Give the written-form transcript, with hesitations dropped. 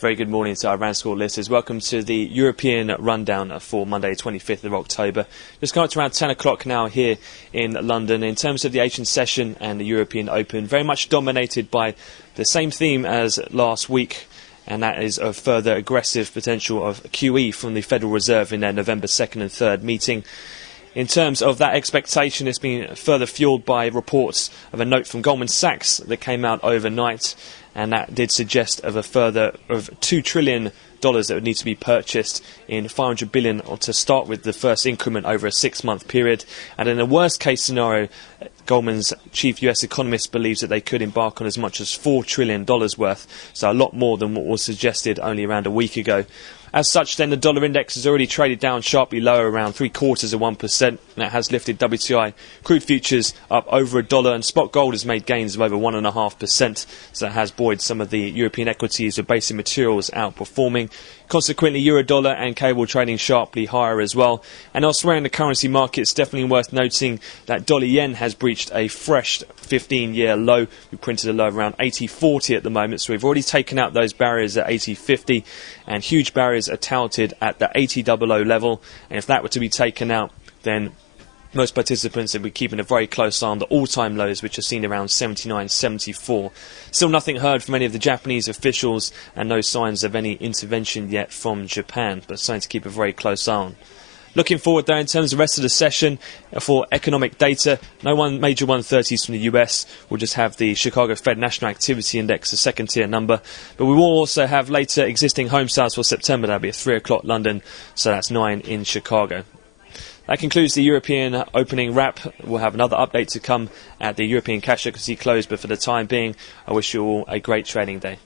Very good morning to our RANsquawk listeners. Welcome to the European rundown for Monday 25th of October. Just coming up to around 10 o'clock now here in London. In terms of the Asian session and the European Open, very much dominated by the same theme as last week, and that is a further aggressive potential of QE from the Federal Reserve in their November 2nd and 3rd meeting. In terms of that expectation, it's been further fuelled by reports of a note from Goldman Sachs that came out overnight, and that did suggest of a further of $2 trillion that would need to be purchased in $500 billion to start with the first increment over a 6-month period. And in a worst-case scenario, Goldman's chief US economist believes that they could embark on as much as $4 trillion worth, so a lot more than what was suggested only around a week ago. As such, then, the dollar index has already traded down sharply lower, around 0.75%, and it has lifted WTI crude futures up over $1, and spot gold has made gains of over 1.5%, so that has buoyed some of the European equities with basic materials outperforming. Consequently, euro-dollar and cable trading sharply higher as well. And elsewhere in the currency markets, definitely worth noting that dollar-yen has breached a fresh 15-year low. We printed a low of around 80.40 at the moment, so we've already taken out those barriers at 80.50, and huge barriers are touted at the 80.00 level. And if that were to be taken out, then most participants will be keeping a very close eye on the all-time lows, which are seen around 79.74. Still nothing heard from any of the Japanese officials, and no signs of any intervention yet from Japan, but something to keep a very close eye on. Looking forward, though, in terms of the rest of the session for economic data, no one major 130s from the US. We'll just have the Chicago Fed National Activity Index, a second-tier number. But we will also have later existing home sales for September. That'll be at 3 o'clock London, so that's 9 in Chicago. That concludes the European opening wrap. We'll have another update to come at the European cash equity close, but for the time being, I wish you all a great trading day.